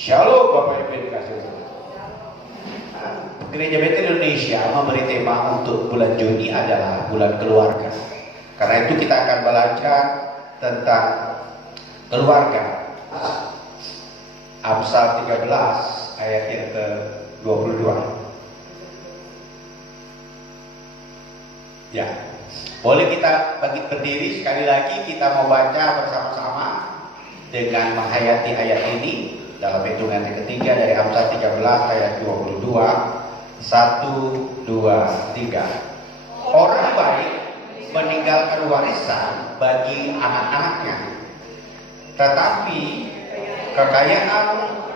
Shalom Bapak Ibu yang dikasihi Tuhan. Gereja Betel Indonesia memberi tema untuk bulan Juni adalah bulan keluarga. Karena itu kita akan belajar tentang keluarga. Amsal 13 ayat yang ke-22. Ya, boleh kita bagi berdiri sekali lagi, kita mau baca bersama-sama dengan menghayati ayat ini dalam hitungan yang ketiga dari Amsal 13 ayat 22. 1, 2, 3. Orang baik meninggalkan warisan bagi anak-anaknya, tetapi kekayaan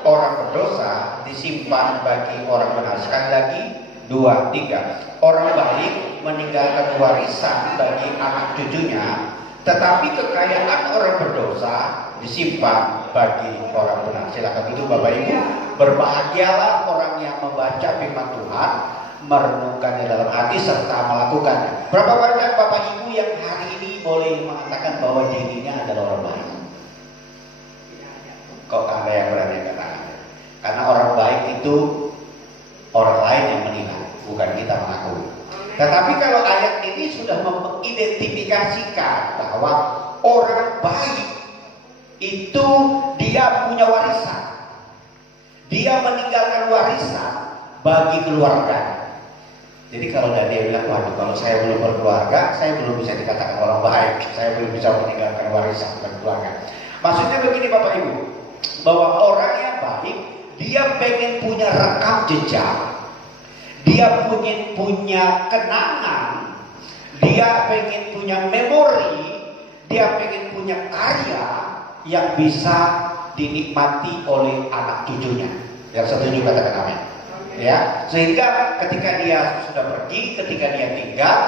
orang berdosa disimpan bagi orang benar. Sekali lagi, 2, 3. Orang baik meninggalkan warisan bagi anak cucunya, tetapi kekayaan orang berdosa disimpan bagi orang benar. Silakan duduk Bapak Ibu. Berbahagialah orang yang membaca firman Tuhan, merenungkannya dalam hati serta melakukannya. Berapa banyak Bapak Ibu yang hari ini boleh mengatakan bahwa dirinya adalah orang baik? Kok ada yang berani katakan? Karena orang baik itu orang lain yang menilai, bukan kita mengakui. Tetapi kalau ayat ini sudah mengidentifikasikan bahwa orang baik itu dia punya warisan, dia meninggalkan warisan bagi keluarga. Jadi kalau dia bilang, waduh, kalau saya belum berkeluarga, saya belum bisa dikatakan orang baik, saya belum bisa meninggalkan warisan bagi keluarga. Maksudnya begini Bapak Ibu, bahwa orang yang baik, dia pengen punya rekam jejak, dia pengen punya kenangan, dia pengen punya memori, dia pengen punya karya yang bisa dinikmati oleh anak cucunya. Yang setuju katakan amin. Ya, sehingga ketika dia sudah pergi, ketika dia tinggal,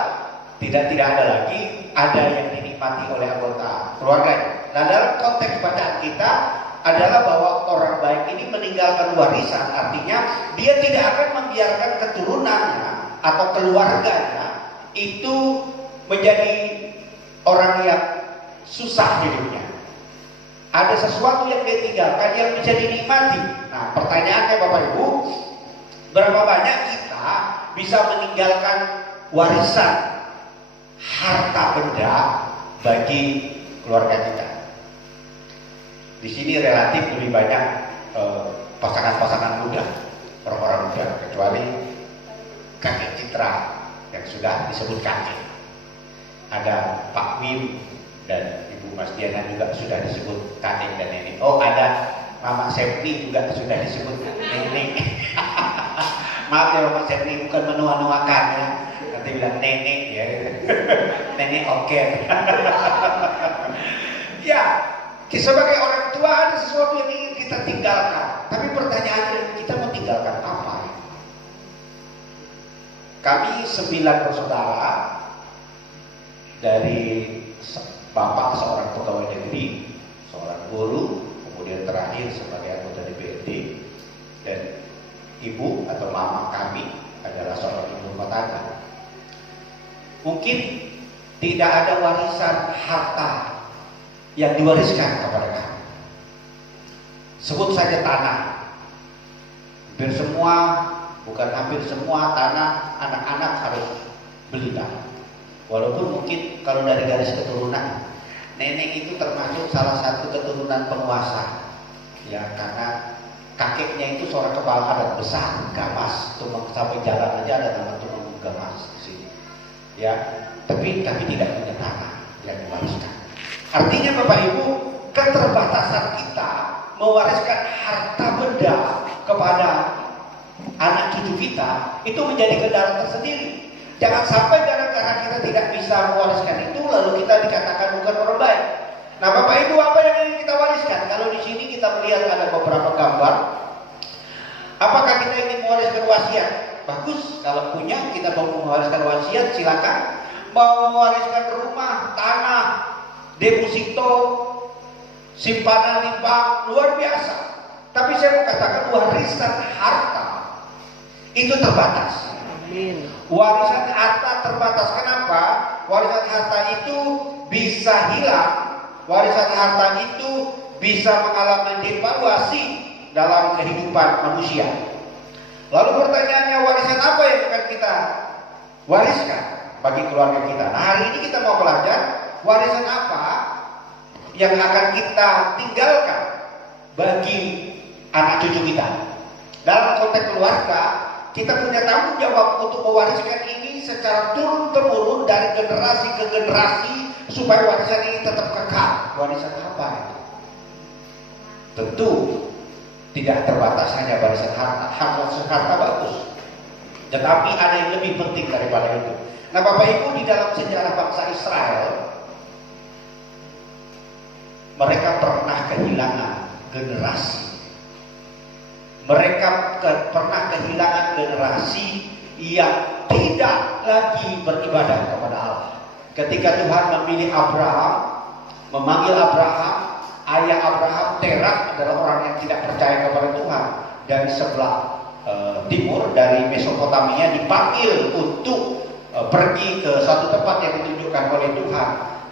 tidak ada lagi ada yang dinikmati oleh anggota keluarganya. Nah, dalam konteks bacaan kita adalah bahwa orang baik ini meninggalkan warisan, artinya dia tidak akan membiarkan keturunannya atau keluarganya itu menjadi orang yang susah hidupnya. Ada sesuatu yang dia tinggalkan yang bisa dinikmati. Nah, pertanyaannya Bapak Ibu, berapa banyak kita bisa meninggalkan warisan harta benda bagi keluarga kita? Di sini relatif lebih banyak pasangan-pasangan muda, orang-orang muda, kecuali kakek Citra yang sudah disebut kakek. Ada Pak Wim dan Ibu Mas Diana juga sudah disebut kakek dan nenek. Oh, ada Mama Septi juga sudah disebut nenek. Maaf ya Mama Septi, bukan menua-nuakan ya. Nanti bilang nenek ya. Nenek oke. Ya, sebagai orang tua ada sesuatu yang ingin kita tinggalkan. Tapi pertanyaannya, kita mau tinggalkan apa? Kami 9 bersaudara, dari bapak seorang pegawai negeri, seorang guru, kemudian terakhir sebagai anggota DPRD, dan ibu atau mama kami adalah seorang ibu rumah tangga. Mungkin tidak ada warisan harta yang diwariskan kepada kami. Sebut saja tanah. Hampir semua, bukan hampir semua tanah anak-anak harus beli tanah. Walaupun mungkin kalau dari garis keturunan, nenek itu termasuk salah satu keturunan penguasa. Ya, karena kakeknya itu seorang kepala adat besar, Gamas. Tumeng sampai jalan aja ada nama Tumeng Gamas di sini. Ya, tapi tidak punya tanah yang diwariskan. Artinya Bapak Ibu, keterbatasan kita mewariskan harta benda kepada anak cucu kita itu menjadi kendala tersendiri. Jangan sampai gara-gara kita tidak bisa mewariskan itu lalu kita dikatakan bukan orang baik. Nah Bapak Ibu, apa yang ingin kita wariskan? Kalau di sini kita melihat ada beberapa gambar. Apakah kita ingin mewariskan wasiat? Bagus, kalau punya kita mau mewariskan wasiat silakan. Mau mewariskan rumah, tanah, deposito, simpanan di bank, luar biasa. Tapi saya mau katakan warisan harta itu terbatas. Warisan harta terbatas. Kenapa? Warisan harta itu bisa hilang. Warisan harta itu bisa mengalami devaluasi dalam kehidupan manusia. Lalu pertanyaannya, warisan apa yang akan kita wariskan bagi keluarga kita? Nah, hari ini kita mau belajar warisan apa yang akan kita tinggalkan bagi anak cucu kita. Dalam konteks keluarga, kita punya tanggung jawab untuk mewariskan ini secara turun-temurun dari generasi ke generasi supaya warisan ini tetap kekal. Warisan apa itu? Tentu tidak terbatas hanya warisan harta. Harta bagus, tetapi ada yang lebih penting daripada itu. Nah, Bapak Ibu, di dalam sejarah bangsa Israel, mereka pernah kehilangan generasi. Mereka pernah kehilangan generasi yang tidak lagi beribadah kepada Allah. Ketika Tuhan memilih Abraham, memanggil Abraham, ayah Abraham Terah adalah orang yang tidak percaya kepada Tuhan. Dari sebelah timur, dari Mesopotamia, dipanggil untuk pergi ke satu tempat yang ditunjukkan oleh Tuhan.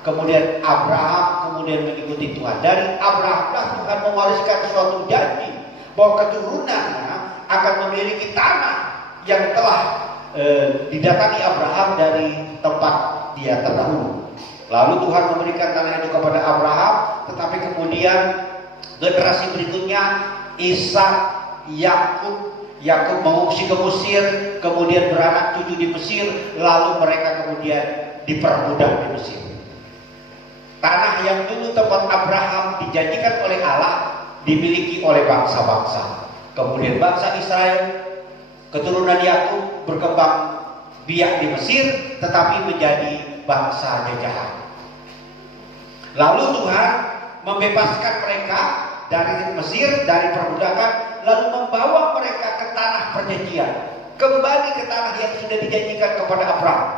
Kemudian Abraham kemudian mengikuti Tuhan. Dari Abraham lah Tuhan mewariskan suatu janji bahwa keturunannya akan memiliki tanah yang telah didatangi Abraham dari tempat dia terdahulu. Lalu Tuhan memberikan tanah itu kepada Abraham, tetapi kemudian generasi berikutnya Ishak, Yakub mengungsi ke Mesir, kemudian beranak cucu di Mesir, lalu mereka kemudian diperbudak di Mesir. Tanah yang dulu tempat Abraham dijanjikan oleh Allah dimiliki oleh bangsa-bangsa. Kemudian bangsa Israel, keturunan Yakub, berkembang biak di Mesir, tetapi menjadi bangsa jajahan. Lalu Tuhan membebaskan mereka dari Mesir, dari perbudakan, lalu membawa mereka ke tanah perjanjian, kembali ke tanah yang sudah dijanjikan kepada Abraham.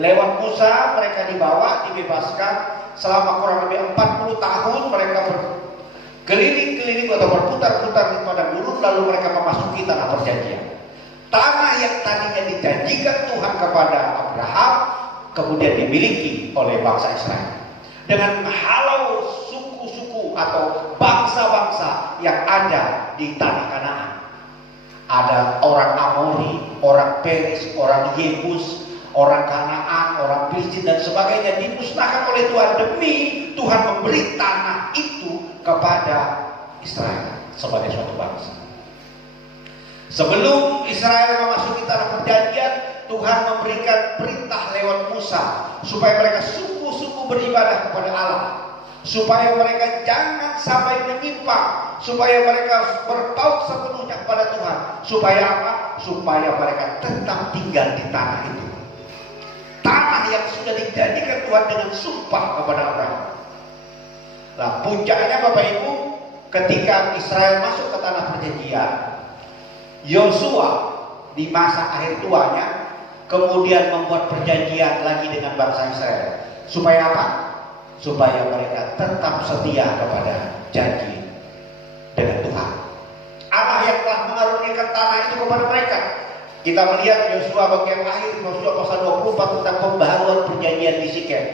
Lewat Musa mereka dibawa, dibebaskan. Selama kurang lebih 40 tahun mereka berkeliling-keliling atau berputar-putar di padang gurun, lalu mereka memasuki tanah perjanjian. Tanah yang tadinya dijanjikan Tuhan kepada Abraham kemudian dimiliki oleh bangsa Israel dengan menghalau suku-suku atau bangsa-bangsa yang ada di tanah Kanaan. Ada orang Amori, orang Peris, orang Yebus, orang Kanaan, orang Filistin dan sebagainya dimusnahkan oleh Tuhan demi Tuhan memberi tanah itu kepada Israel sebagai suatu bangsa. Sebelum Israel memasuki tanah perjanjian, Tuhan memberikan perintah lewat Musa supaya mereka sungguh-sungguh beribadah kepada Allah, supaya mereka jangan sampai menyimpang, supaya mereka berpaut sepenuhnya kepada Tuhan. Supaya apa? Supaya mereka tetap tinggal di tanah itu, tanah yang sudah dijadikan Tuhan dengan sumpah kepada Abraham. Nah, puncaknya Bapak Ibu, ketika Israel masuk ke tanah perjanjian, Yosua di masa akhir tuanya kemudian membuat perjanjian lagi dengan bangsa Israel. Supaya apa? Supaya mereka tetap setia kepada janji dengan Tuhan. Allah yang telah mengaruniakan tanah itu kepada mereka. Kita melihat Yosua bagian akhir, Yosua pasal 24 tentang pembaharuan perjanjian di Sikem.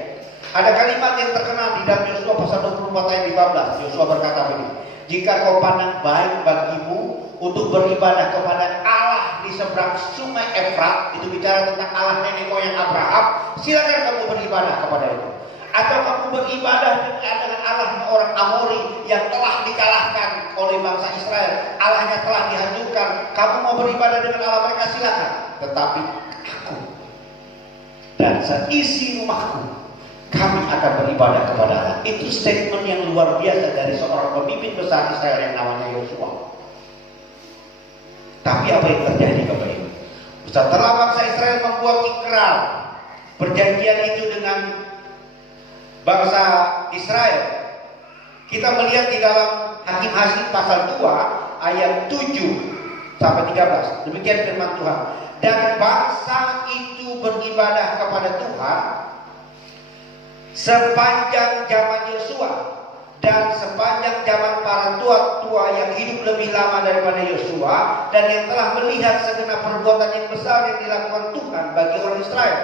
Ada kalimat yang terkenal di dalam Yosua pasal 24 ayat 15. Yosua berkata begini, jika kau pandang baik bagimu untuk beribadah kepada Allah di seberang sungai Efrat, itu bicara tentang Allah nenek moyang Abraham, silakan kamu beribadah kepada itu. Atau kamu beribadah dengan Allah orang Amori yang telah dikalahkan oleh bangsa Israel, Allahnya telah dihancurkan, kamu mau beribadah dengan Allah mereka, silakan. Tetapi aku dan seisi rumahku, kami akan beribadah kepada Allah. Itu statement yang luar biasa dari seorang pemimpin besar Israel yang namanya Yosua. Tapi apa yang terjadi Bapak Ibu? Setelah bangsa Israel membuat ikrar perjanjian itu dengan bangsa Israel, kita melihat di dalam Hakim-Hakim pasal 2 ayat 7 sampai 13. Demikian firman Tuhan. Dan bangsa itu beribadah kepada Tuhan sepanjang zaman Yosua dan sepanjang zaman para tua-tua yang hidup lebih lama daripada Yosua dan yang telah melihat segenap perbuatan yang besar yang dilakukan Tuhan bagi orang Israel.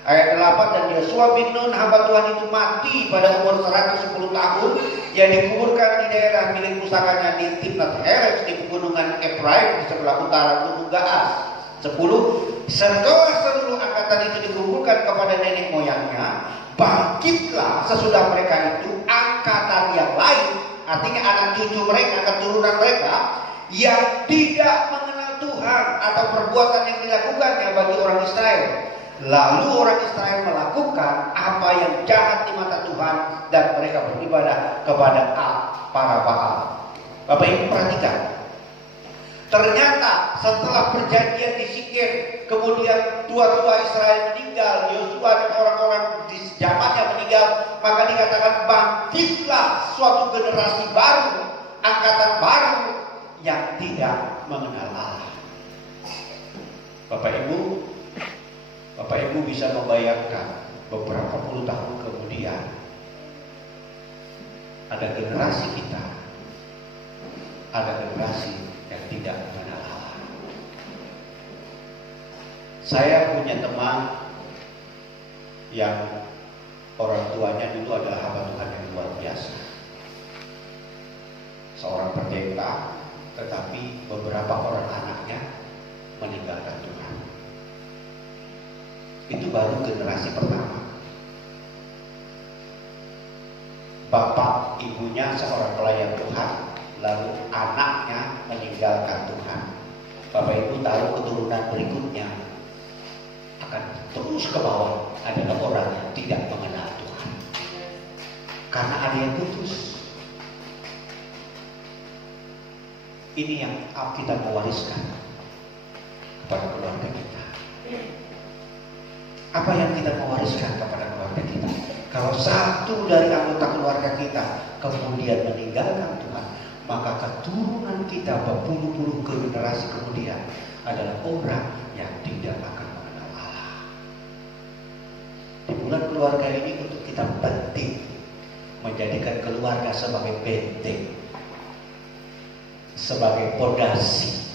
Ayat 8, dan Yosua bin Nun hamba Tuhan itu mati pada umur 110 tahun, yang dikuburkan di daerah milik pusakanya di Timnat Heres di pegunungan Efraim di sebelah utara Gunung Gaas. 10. Setelah seluruh angkatan itu dikumpulkan kepada nenek moyangnya, bangkitlah sesudah mereka itu angkatan yang lain, artinya anak cucu mereka, keturunan mereka, yang tidak mengenal Tuhan atau perbuatan yang dilakukannya bagi orang Israel. Lalu orang Israel melakukan apa yang jahat di mata Tuhan dan mereka beribadah kepada para Baal. Bapak Ibu perhatikan. Ternyata setelah perjanjian di Sikem, kemudian tua-tua Israel meninggal, Yosua dan orang-orang di zamannya meninggal, maka dikatakan bangkitlah suatu generasi baru, angkatan baru yang tidak mengenal Allah. Bapak Ibu bisa membayangkan beberapa puluh tahun kemudian ada generasi kita, ada generasi yang tidak mengenal Allah. Saya punya teman yang orang tuanya dulu adalah hamba Tuhan yang luar biasa, seorang pendeta, tetapi beberapa orang anaknya meninggalkan Tuhan. Itu baru generasi pertama. Bapak ibunya seorang pelayan Tuhan, lalu anaknya meninggalkan Tuhan. Bapak Ibu tahu keturunan berikutnya akan terus ke bawah adalah orang yang tidak mengenal Tuhan, karena ada yang putus. Ini yang kita mewariskan kepada keluarga kita. Apa yang kita mewariskan kepada keluarga kita? Kalau satu dari anggota keluarga kita kemudian meninggalkan Tuhan, maka keturunan kita berpuluh-puluh generasi kemudian adalah orang yang tidak akan mengenal Allah. Di bulan keluarga ini untuk kita penting menjadikan keluarga sebagai benteng, sebagai pondasi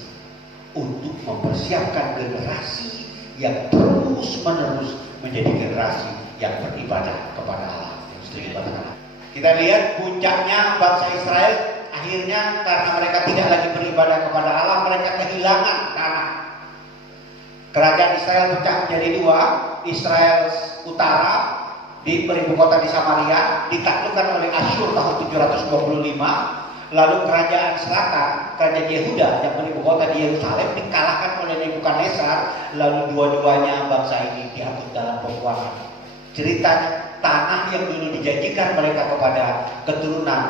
untuk mempersiapkan generasi yang terus-menerus menjadi generasi yang beribadah kepada Allah. Kita lihat puncaknya bangsa Israel. Akhirnya karena mereka tidak lagi beribadah kepada Allah, mereka kehilangan tanah. Kerajaan Israel pecah menjadi dua. Israel utara di beribu kota di Samaria ditaklukkan oleh Asyur tahun 725. Lalu kerajaan selatan, kerajaan Yehuda yang beribu kota di Yerusalem dikalahkan oleh Nebukadnezar. Lalu dua-duanya bangsa ini diangkut dalam peperangan. Ceritanya tanah yang dulu dijanjikan mereka kepada keturunan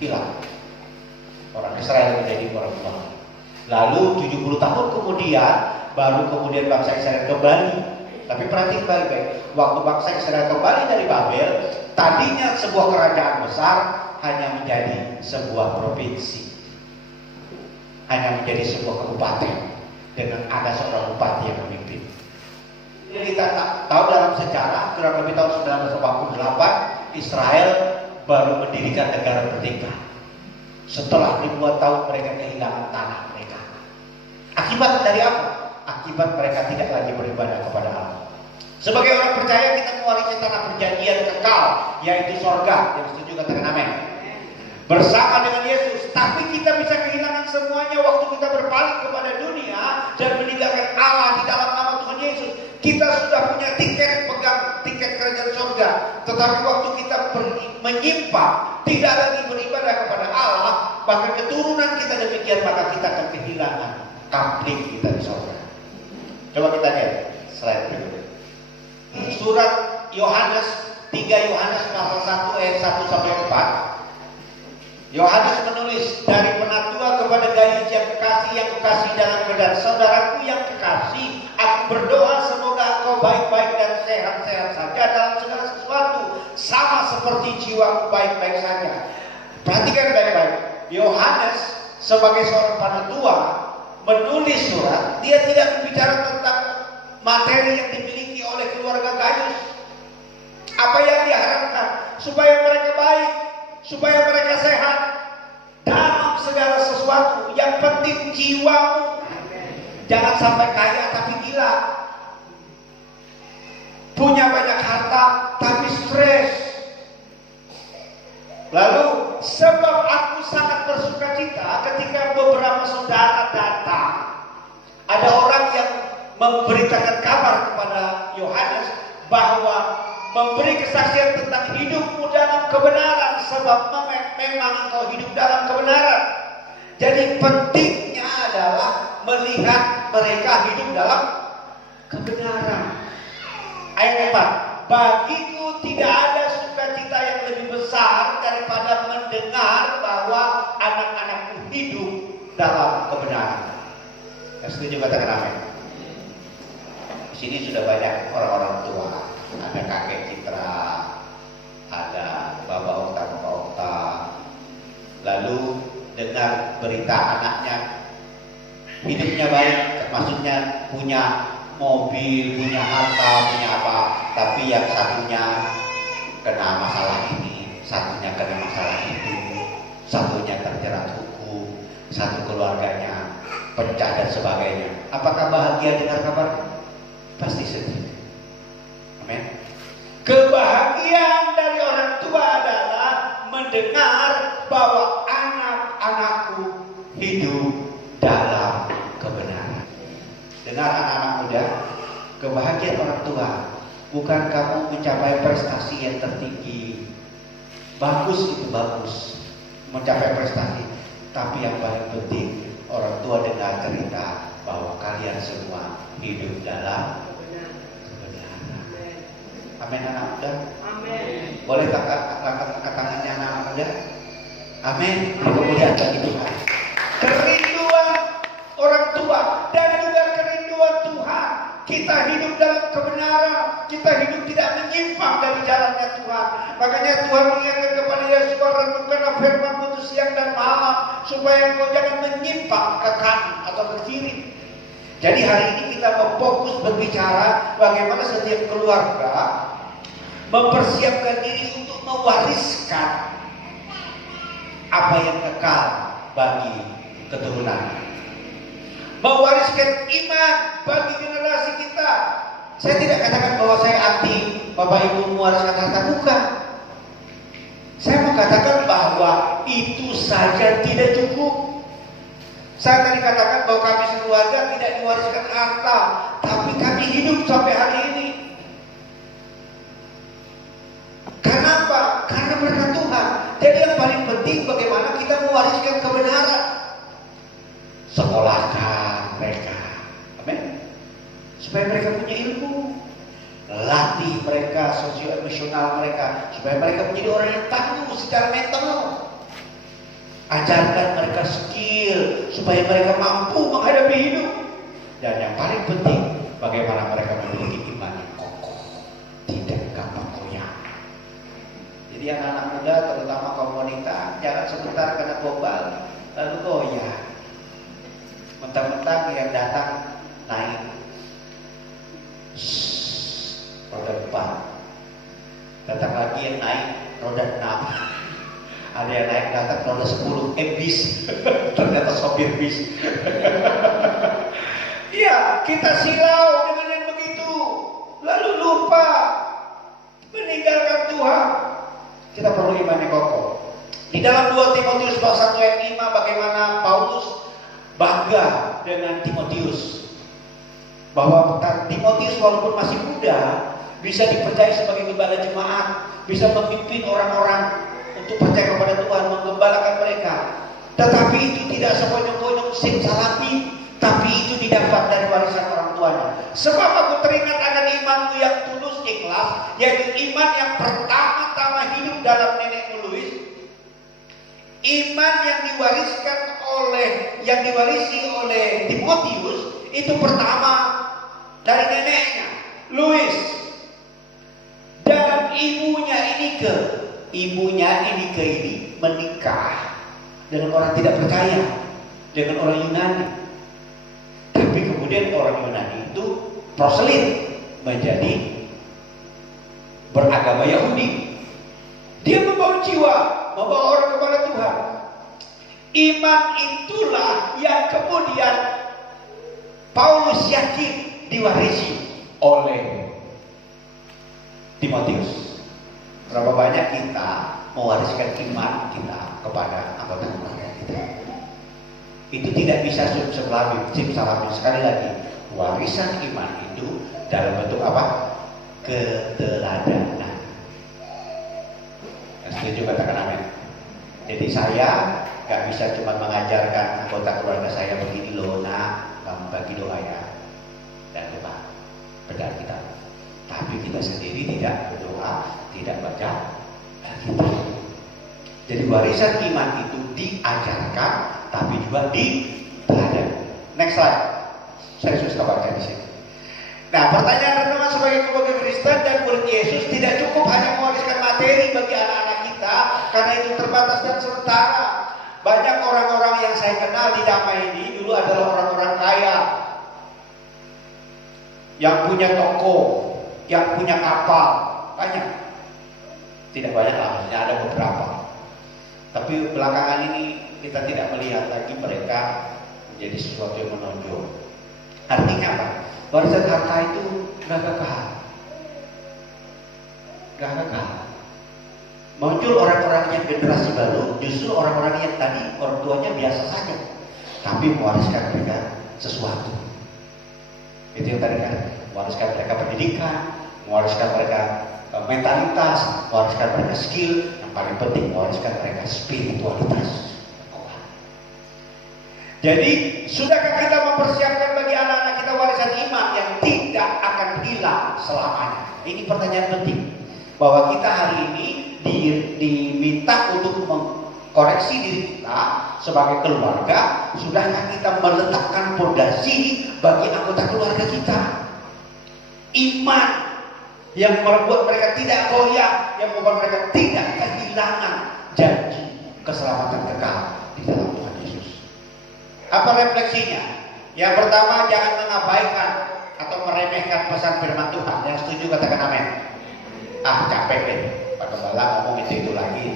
hilang. Orang Israel menjadi orang tua. Lalu 70 tahun kemudian baru kemudian bangsa Israel kembali. Tapi perhatikan baik-baik, waktu bangsa Israel kembali dari Babel, tadinya sebuah kerajaan besar hanya menjadi sebuah provinsi, hanya menjadi sebuah kabupaten dengan ada seorang bupati yang memimpin. Kita tahu dalam sejarah kurang lebih tahun 1948 Israel baru mendirikan negara merdeka. Setelah ribuan tahun mereka kehilangan tanah mereka. Akibat dari apa? Akibat mereka tidak lagi beribadah kepada Allah. Sebagai orang percaya kita mewarisi tanah perjanjian kekal, yaitu sorga. Yang setuju katakan amin. Bersama dengan Yesus. Tapi kita bisa kehilangan semuanya waktu kita berpaling kepada dunia dan meninggalkan Allah di dalam nama Tuhan Yesus. Kita sudah punya tiket, pegang tiket kerajaan sorga. Tetapi waktu kita menyimpang, tidak lagi beribadah kepada Allah, bahkan keturunan kita demikian, maka kita akan kehilangan kapling kita di sorga. Coba kita lihat slide berikutnya. Surat Yohanes 3 Yohanes pasal 1 ayat 1 sampai 4. Yohanes menulis, dari penatua kepada gadis yang kekasih yang kukasih dalam keadaan, saudaraku yang kekasih, aku berdoa semoga engkau baik-baik dan sehat-sehat saja dalam segala sesuatu, sama seperti jiwaku baik-baik saja. Perhatikan baik-baik. Yohanes sebagai seorang penatua menulis surat, dia tidak berbicara tentang materi yang dimiliki oleh keluarga Gayus. Apa yang diharapkan? Supaya mereka baik, supaya mereka sehat dalam segala sesuatu. Yang penting jiwamu. Jangan sampai kaya tapi gila, punya banyak harta tapi stres. Lalu sebab aku sangat bersuka cita ketika beberapa saudara saudara datang, ada orang yang memberitakan kabar kepada Yohanes bahwa memberi kesaksian tentang hidupmu dalam kebenaran, sebab memang engkau hidup dalam kebenaran. Jadi pentingnya adalah melihat mereka hidup dalam kebenaran. Ayat 4, bagiku tidak ada sukacita yang lebih besar daripada mendengar bahwa anak-anakku hidup dalam kebenaran. Setuju, katakan amin. Di sini sudah banyak orang-orang tua, ada kakek Citra, ada bapak Okta, lalu dengar berita anaknya hidupnya baik, maksudnya punya mobil, punya harta, punya apa, tapi yang satunya kena masalah ini, satunya kena masalah itu, satunya terjerat hukum, satu keluarganya pecah dan sebagainya. Apakah bahagia dengar kabar? Pasti sedih. Amin. Kebahagiaan dari orang tua adalah mendengar bahwa anak-anakku hidup dalam kebenaran. Dengar anak-anak muda, kebahagiaan orang tua bukan kamu mencapai prestasi yang tertinggi. Bagus, itu bagus, mencapai prestasi. Tapi yang paling penting, orang tua dengar cerita bahwa kalian semua hidup dalam kebenaran. Amin, anak muda. Amin. Boleh angkat tangannya anak-anak muda? Amin. Kemudian bagi Tuhan. Kerinduan orang tua dan juga kerinduan Tuhan. Kita hidup dalam kebenaran. Kita hidup tidak menyimpang dari jalannya Tuhan. Makanya Tuhan mengingatkan kepada Yesus, renungkanlah firman-Mu siang dan malam, supaya engkau jangan menyimpang ke kanan atau ke kiri. Jadi hari ini kita fokus berbicara bagaimana setiap keluarga mempersiapkan diri untuk mewariskan apa yang kekal bagi keturunan, mewariskan iman bagi generasi kita. Saya tidak katakan bahwa saya anti Bapak Ibu mewariskan harta, bukan. Saya mau katakan bahwa itu saja tidak cukup. Saya tadi katakan bahwa kami sekeluarga tidak mewariskan harta, tapi kami hidup sampai hari ini. Kenapa? Karena berkat Tuhan. Jadi yang paling penting bagaimana kita mewariskan kebenaran. Sekolahkan mereka, amin, supaya mereka punya ilmu. Latih mereka sosio-emosional mereka, supaya mereka menjadi orang yang tangguh secara mental. Ajarkan mereka skill supaya mereka mampu menghadapi hidup. Dan yang paling penting, bagaimana mereka memiliki iman yang kokoh, tidak gampang goyah. Jadi anak-anak muda, terutama kaum wanita, jangan sebentar kena gobal lalu goyah. Mentang-mentang yang datang naik roda 4, datang lagi yang naik roda 6. Ada yang naik datang roda 10, bis. Ternyata sopir bis. Iya, kita silau dengan yang begitu, lalu lupa meninggalkan Tuhan. Kita perlu iman yang kokoh. Di dalam 2 Timotius pasal 1 ayat 5, bagaimana Paulus bangga dengan Timotius, bahwa Timotius walaupun masih muda bisa dipercaya sebagai gembala jemaat, bisa memimpin orang-orang untuk percaya kepada Tuhan, menggembalakan mereka. Tetapi itu tidak sekonyong-konyong simsalabim, tapi itu didapat dari warisan orang tuanya. Sebab aku teringat akan imanmu yang tulus ikhlas, yaitu iman yang pertama-tama hidup dalam nenekmu Lois. Iman yang diwarisi oleh Timotius itu pertama dari neneknya Lois, dan ibunya ini menikah dengan orang tidak percaya, dengan orang Yunani. Tapi kemudian orang Yunani itu proselyt menjadi beragama Yahudi. Dia membawa jiwa, membawa orang kepada Tuhan. Iman itulah yang kemudian Paulus yakin diwarisi oleh Timotius. Berapa banyak kita mewariskan iman kita kepada anggota keluarga kita? Itu tidak bisa simsalabim. Sekali lagi, warisan iman itu dalam bentuk apa? Keteladanan. Setuju katakan amin. Jadi saya gak bisa cuma mengajarkan anggota keluarga saya begini loh, nak, kamu bagi doa ya, dan lupa baca Alkitab. Tapi kita sendiri tidak berdoa, tidak baca Alkitab. Jadi warisan iman itu diajarkan, tapi juga diteladan. Next slide. Saya sudah baca di sini. Nah, pertanyaan pertama, sebagai keluarga Kristen dan murid Yesus, tidak cukup hanya mewariskan materi bagi anak-anak kita, karena itu terbatas dan sementara. Banyak orang-orang yang saya kenal di Damai ini dulu adalah orang-orang kaya, yang punya toko, yang punya kapal, banyak. Tidak banyak lah, maksudnya ada beberapa. Tapi belakangan ini kita tidak melihat lagi mereka menjadi sesuatu yang menonjol. Artinya apa? Warisan harta itu gak kekal. Gak kekal. Muncul orang-orang yang generasi baru, justru orang-orang yang tadi orang tuanya biasa saja, tapi mewariskan mereka sesuatu. Itu yang tadi kan, mewariskan mereka pendidikan, mewariskan mereka mentalitas, mewariskan mereka skill, yang paling penting mewariskan mereka spiritualitas. Jadi, sudahkah kita mempersiapkan bagi anak-anak kita warisan iman yang tidak akan hilang selamanya? Ini pertanyaan penting. Bahwa kita hari ini diminta untuk mengkoreksi diri kita sebagai keluarga. Sudahkah kita meletakkan fondasi bagi anggota keluarga kita? Iman yang membuat mereka tidak goyah, yang membuat mereka tidak kehilangan janji keselamatan kekal di dalam Tuhan Yesus. Apa refleksinya? Yang pertama, jangan mengabaikan atau meremehkan pesan firman Tuhan. Yang setuju katakan amin. Ah, capek deh, Pak Gembala ngomong itu lagi.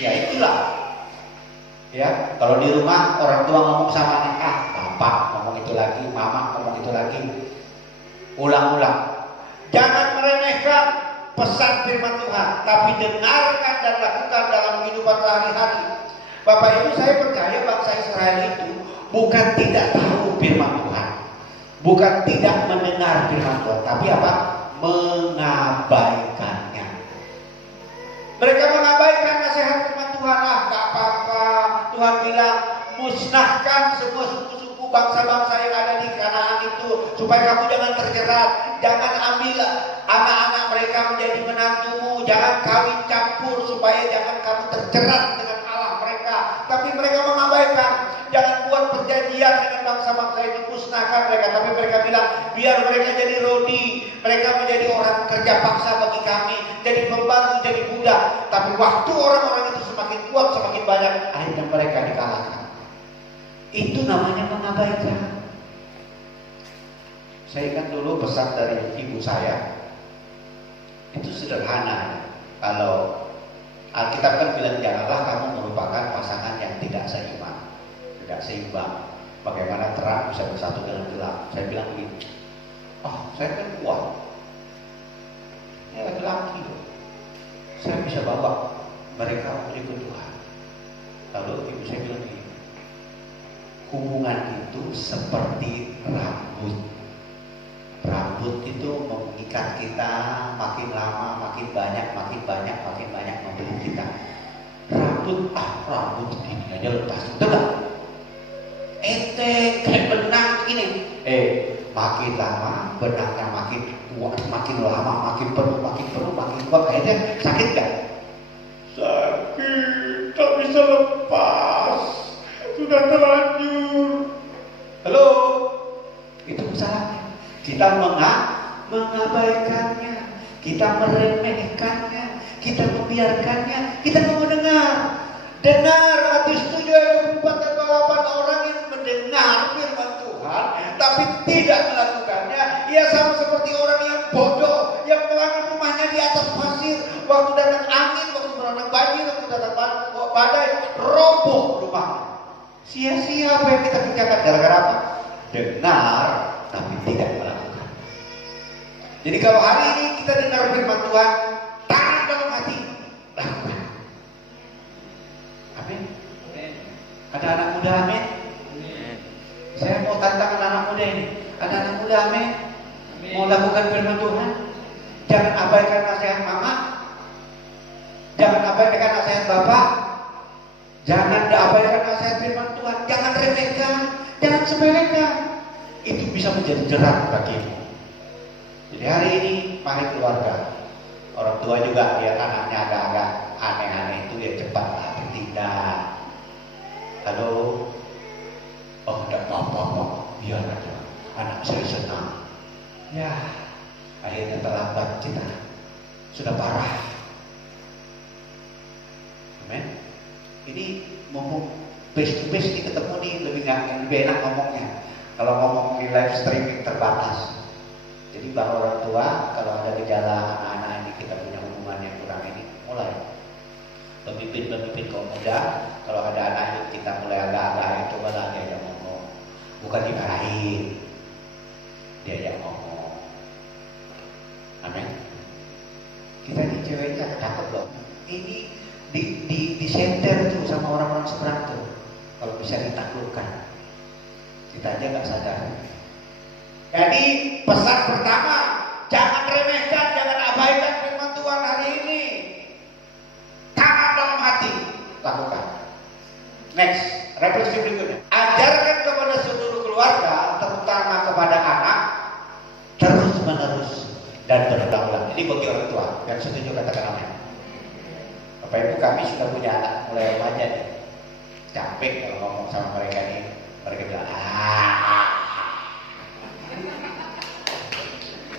Ya itulah. Ya, kalau di rumah orang tua ngomong sama anak, bapak ngomong itu lagi, mama ngomong itu lagi. Ulang-ulang. Jangan meremehkan pesan firman Tuhan, tapi dengarkan dan lakukan dalam kehidupan sehari-hari. Bapak Ibu, saya percaya bangsa Israel itu bukan tidak tahu firman Tuhan, bukan tidak mendengar firman Tuhan, tapi apa? Mengabaikannya. Mereka mengabaikan nasihat firman Tuhan. Ah, gak apa-apa. Tuhan bilang musnahkan semua suku-suku bangsa-bangsa yang ada di Kanaan itu, supaya kamu jangan terjerat. Jangan ambil anak-anak mereka menjadi menantumu. Jangan kawin campur supaya jangan kamu terjerat dengan Allah mereka. Tapi mereka mengabaikan. Jangan buat perjanjian dengan bangsa-bangsa itu, musnahkan mereka. Tapi mereka bilang, biar mereka jadi rodi, mereka menjadi orang kerja paksa bagi kami, jadi pembantu, jadi budak. Tapi waktu orang-orang itu semakin kuat, semakin banyak, akhirnya mereka dikalahkan. Itu namanya mengabaikan. Saya ingat dulu pesan dari ibu saya, itu sederhana. Kalau Alkitab kan bilang, janganlah kamu merupakan pasangan yang tidak seimbang, tidak seimbang. Bagaimana terang bisa bersatu dengan gelap? Saya bilang begini, saya kan kuat, ini laki-laki, saya bisa bawa mereka untuk ikut Tuhan. Lalu ibu saya bilang begini, hubungan itu seperti rambut. Rambut itu mengikat kita, makin lama makin banyak membeli kita. Rambut ini aja lepas, betul? Kayak benang begini. Makin lama benangnya makin kuat, makin lama makin penuh, makin kuat. Akhirnya sakit gak? Sakit, tak bisa lepas, sudah terlanjur. Halo, itu salahnya. Kita mengabaikannya, kita meremehkannya, kita membiarkannya, kita mau mendengar. Dengar, Matius 7 ayat 24 dan 28, orang yang mendengar firman Tuhan tapi tidak melakukannya, ia sama seperti orang yang bodoh yang membangun rumahnya di atas pasir. Waktu datang angin, waktu datang banjir, waktu datang badai, roboh rumahnya. Sia-sia apa yang kita kerjakan. Gara-gara apa? Dengar tapi tidak melakukan. Jadi kalau hari ini kita dengar firman Tuhan, tanam dalam hati, lakukan. Amin. Ada anak muda, amin. tantangan anak muda ini. Anak muda, amin. Mau lakukan firman Tuhan, jangan abaikan nasihat mama, jangan abaikan nasihat bapak, jangan abaikan nasihat firman Tuhan, jangan remehkan, jangan sepelekan. Itu bisa menjadi jerat bagimu. Jadi hari ini mari keluarga, orang tua juga lihat anaknya agak-agak aneh-aneh itu ya cepatlah bertindak. Halo, oh tidak apa-apa Pak, biar aja, anak saya senang. Ya, akhirnya terlambat kita, sudah parah. Amin. Ini mumpung face to face ini ketemu nih lebih enak ngomongnya. Kalau ngomong di live streaming terbatas. Jadi bang orang tua kalau ada gejala anak-anak ini kita punya hubungan yang kurang ini, mulai pemimpin kaum muda kalau ada anak kita mulai agak-agak coba lah dia yang ngomong, bukan dimarahin, dia yang ngomong. Amin. Kita ini ceweknya takut loh. Ini di center tuh sama orang-orang seberang tuh. Kalau bisa ditaklukkan, kita aja nggak sadar. Jadi pesan pertama, jangan remehkan, jangan abaikan firman Tuhan hari ini. Tanam dalam hati, lakukan. Next, refleksi berikutnya. Ajarkan kepada seluruh keluarga, terutama kepada anak, terus menerus dan berulang-ulang. Ini bagi orang tua yang setuju katakan amin. Bapak Ibu, kami sudah punya anak mulai remaja nih. Capek kalau ngomong sama mereka nih, mereka bilang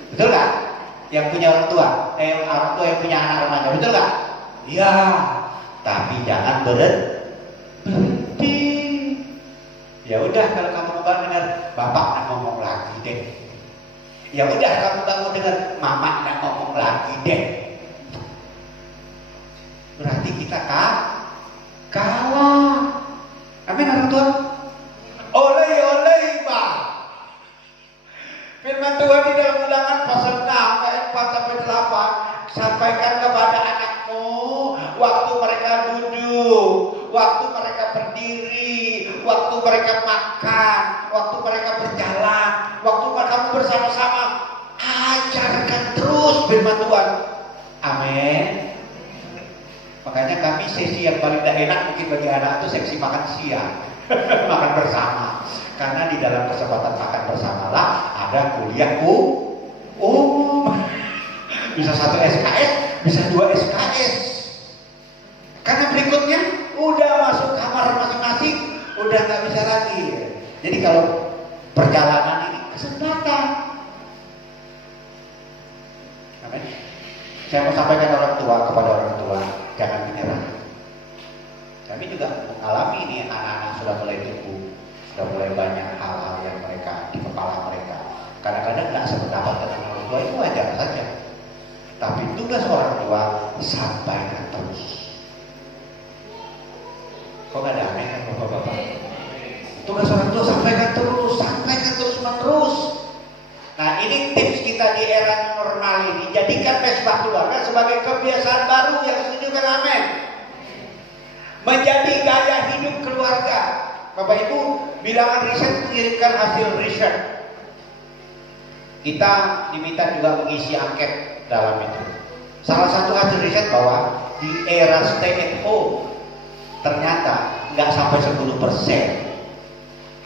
betul nggak? Yang punya orang tua yang punya anak remaja, betul nggak? Iya, tapi jangan berhenti. Ya udah, kalau kamu mau dengar bapak nak ngomong lagi deh. Ya udah, kamu nggak mau dengar mama nak ngomong lagi deh. Berarti kita kalah. Amin orang tua. Oleh Pak. Firman Tuhan di dalam Ulangan pasal 6 ayat 4 sampai 8, sampaikan kepada anakmu waktu mereka duduk, waktu mereka berdiri, waktu mereka makan, waktu mereka berjalan, waktu kamu bersama-sama, ajarkan terus firman Tuhan. Amin. Makanya kami sesi yang paling tidak enak mungkin bagi anak itu seksi makan siang. Makan bersama. Karena di dalam kesempatan makan bersama lah ada kuliah bisa 1 SKS, bisa 2 SKS. Karena berikutnya udah masuk kamar masing-masing, udah nggak bisa lagi. Jadi kalau perjalanan ini kesempatan. Amin. Saya mau sampaikan kepada orang tua, jangan menyerah. Kami juga mengalami ini, anak-anak sudah mulai tumbuh, sudah mulai banyak hal-hal yang mereka di kepala mereka. Kadang-kadang nggak sependapat dengan orang tua, itu wajar saja. Tapi tugas orang tua sampaikan terus. Kok nggak ada aneh kan bapak-bapak? Tugas orang tua sampaikan terus menerus. Nah ini tips kita di era normal ini, jadikan mesbah keluarga sebagai kebiasaan baru yang setuju kan amin. Menjadi gaya hidup keluarga. Bapak Ibu, bilangan riset mengirimkan hasil riset. Kita diminta juga mengisi angket dalam itu. Salah satu hasil riset bahwa di era stay at home ternyata nggak sampai 10%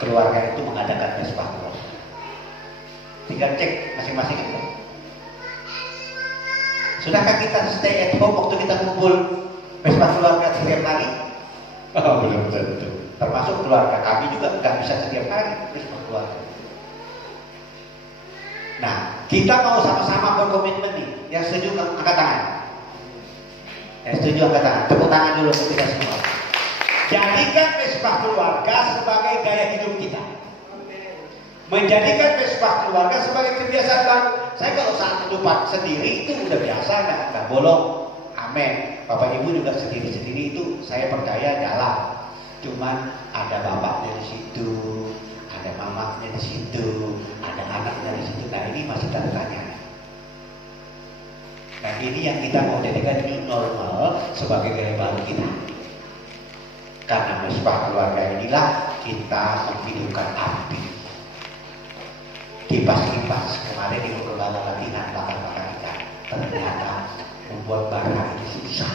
keluarga itu mengadakan mesbah keluarga. Tinggal cek masing-masing itu. Sudahkah kita stay at home waktu kita kumpul mesbah keluarga setiap hari? Oh, belum tentu. Termasuk keluarga kami juga nggak bisa setiap hari mesbah keluarga. Nah, kita mau sama-sama berkomitmen nih. Yang setuju angkat tangan. Yang setuju angkat tangan. Tepuk tangan dulu untuk kita semua. Jadikan mesbah keluarga sebagai gaya hidup kita. Menjadikan mesbah keluarga sebagai kebiasaan baru. Saya kalau saat kehidupan sendiri itu udah biasa, nggak bolong. Amin. Bapak Ibu juga sendiri-sendiri itu saya percaya jalan. Cuman ada bapaknya di situ, ada mamanya di situ, ada anaknya di situ. Nah ini masih tanya. Nah ini yang kita mau jadikan new normal sebagai gaya baru kita. Karena mesbah keluarga inilah kita menghidupkan api. kipas-kipas kemarin di lembaga latihan bakar-bakar ikan ternyata membuat bara itu susah.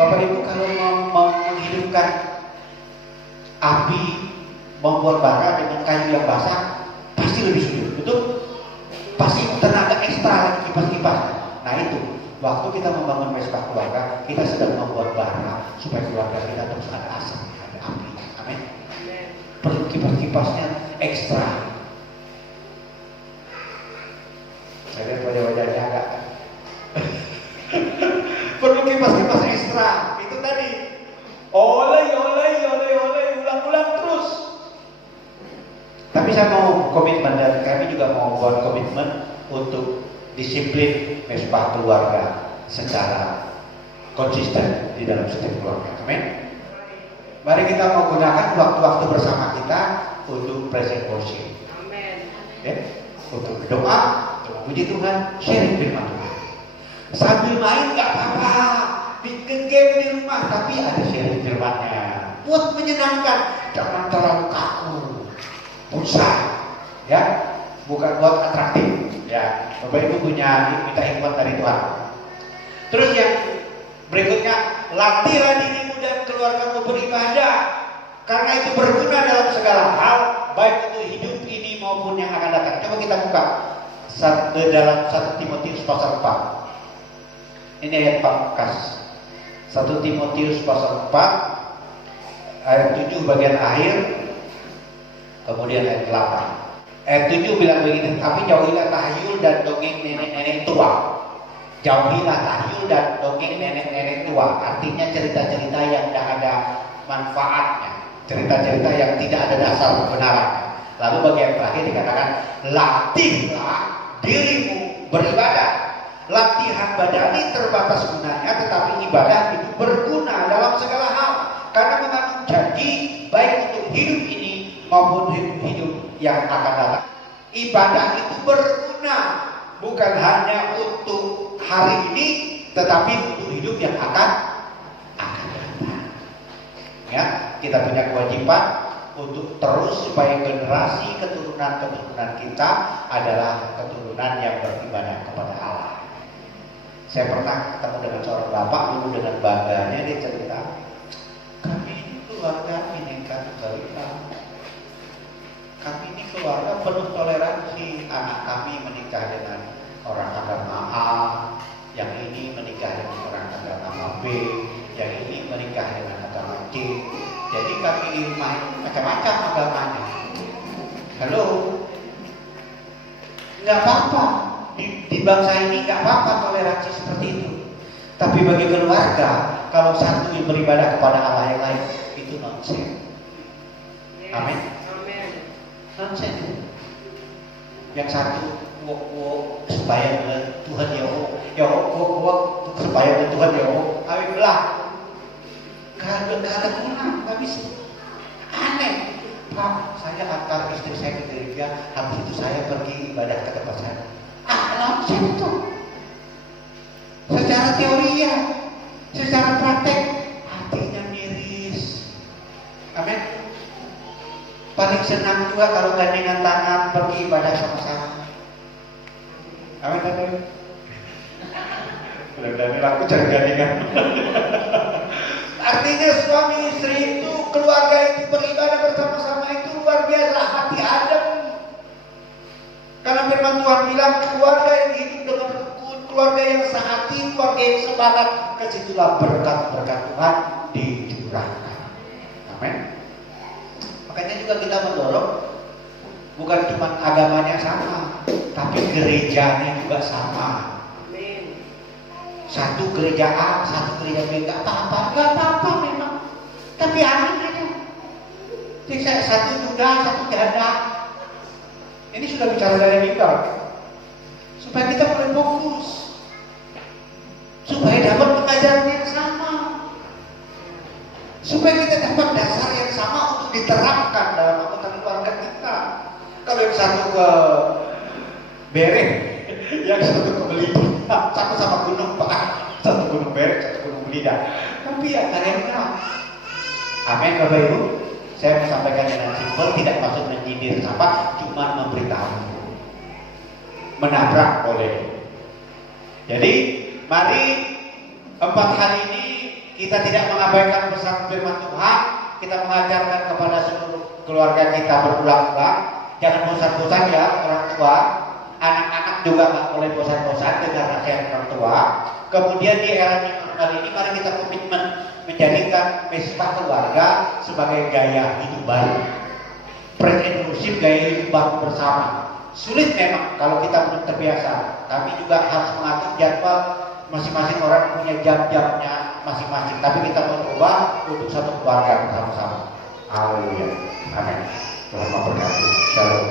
Bapak Ibu kalau mau menghidupkan api, membuat bara dengan kayu yang basah pasti lebih sulit, betul? Pasti tenaga ekstra lagi kipas-kipas. Nah itu waktu kita membangun mesbah keluarga, kita sedang membuat bara supaya keluarga kita terus ada asap, ada api. Amin. Perlu kipas-kipasnya ekstra. Saya lihat wajah-wajahnya agak perlu kipas-kipas ekstra. Itu tadi oleh ulang-ulang terus. Tapi saya mau komitmen, dan kami juga mau buat komitmen untuk disiplin mesbah keluarga secara konsisten di dalam setiap keluarga. Amin. Mari kita menggunakan waktu-waktu bersama kita untuk present worship. Amin. Ya, untuk berdoa, untuk memuji Tuhan, sharing firman Tuhan. Sambil main nggak apa-apa, bikin game di rumah, tapi ada sharing firmannya. Buat menyenangkan, jangan terlalu kaku, pusat, ya, bukan buat atraktif. Ya, Bapak Ibu punya minta hikmat dari Tuhan. Terus yang berikutnya, latihlah dirimu dan keluargamu beribadah, karena itu berguna dalam segala hal, baik untuk hidup ini maupun yang akan datang. Coba kita buka dalam 1 Timotius pasal 4. Ini ayat pamungkas. 1 Timotius pasal 4 ayat 7 bagian akhir, kemudian ayat 8. Ayat 7 bilang begini, tapi jauhilah tahyul dan dongeng nenek-nenek tua. Jauhilah tahyul dan dongeng nenek-nenek tua. Artinya cerita-cerita yang tidak ada manfaatnya, cerita-cerita yang tidak ada dasar kebenarannya. Lalu bagian terakhir dikatakan, latihlah dirimu beribadah. Latihan badani terbatas gunanya, tetapi ibadah itu berguna dalam segala hal, karena mengandung janji baik untuk hidup ini maupun hidup yang akan datang. Ibadah itu berguna bukan hanya untuk hari ini, tetapi untuk hidup yang akan datang. Ya, kita punya kewajiban untuk terus supaya generasi keturunan kita adalah keturunan yang beribadah kepada Allah. Saya pernah ketemu dengan seorang bapak dulu, dengan bangganya dia cerita, kami ini keluarga Bhinneka Tunggal Ika. Kami ini keluarga penuh toleransi. Anak kami menikah dengan orang agama A, yang ini menikah dengan orang agama B, yang ini menikah dengan agama C. Jadi kami di rumah ini macam-macam agamanya. Halo, nggak apa-apa. Di bangsa ini nggak apa-apa toleransi seperti itu. Tapi bagi keluarga, kalau satu yang beribadah kepada Allah yang lain, itu nonsens. Amin. Nonsens. Yang satu, supaya Tuhan supaya Tuhan amin belah. Kalau nggak ada guna, nggak bisa. Aneh. Pak, saya antar istri saya ke gereja, habis itu saya pergi ibadah ke tempat saya. Nonsens itu. Secara teori ya, secara praktek hatinya miris. Amin. Paling senang juga kalau gandengan tangan pergi ibadah sama-sama. Amin, amin. Berani aku cari gandengan. Artinya suami istri itu, keluarga itu beribadah bersama-sama itu luar biasa, hati adem. Karena firman Tuhan bilang, keluarga yang hidup dengan rukun, keluarga yang sehati, keluarga yang sepakat, kesitulah berkat-berkat Tuhan dicurahkan. Amin. Makanya juga kita mendorong bukan cuma agamanya sama, tapi gerejanya juga sama. Amin. Satu gereja A, satu gereja B, nggak apa-apa memang. Tapi amin aja. Jadi satu tunggal, satu ganda. Ini sudah bicara dari mimbar, supaya kita boleh fokus, supaya dapat pengajaran yang sama, supaya kita dapat dasar yang sama untuk diterapkan dalam anggota keluarga kita. Kalau yang satu ke Bereng, yang satu ke Belida, satu sama Gunung Pak, satu Gunung Bereng, satu Gunung Belida, tapi ya nggak enak. Amin, Bapak Ibu. Saya menyampaikan dengan simpel, tidak maksud menyindir apa, cuma memberitahu. Menabrak boleh. Jadi mari 4 hari ini kita tidak mengabaikan pesan firman Tuhan. Kita mengajarkan kepada seluruh keluarga kita berulang-ulang. Jangan bosan-bosan ya orang tua. Anak-anak juga nggak boleh bosan-bosan dengar nasihat orang tua. Kemudian di era new normal ini mari kita komitmen menjadikan pesta keluarga sebagai gaya hidup baru. Praise and worship, gaya hidup baru bersama. Sulit memang kalau kita belum terbiasa, tapi juga harus mengatur jadwal. Masing-masing orang punya jam-jamnya masing-masing, tapi kita mau coba untuk satu keluarga bersama-sama. Haleluya. Amin. Tuhan memberkati. Shalom.